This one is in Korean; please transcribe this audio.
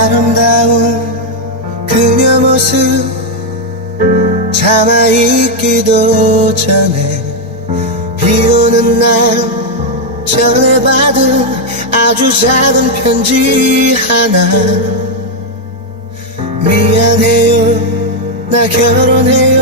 아름다운 그녀 모습 참아 있기도 전에 비 오는 날 전에 받은 아주 작은 편지 하나. 미안해요. 나 결혼해요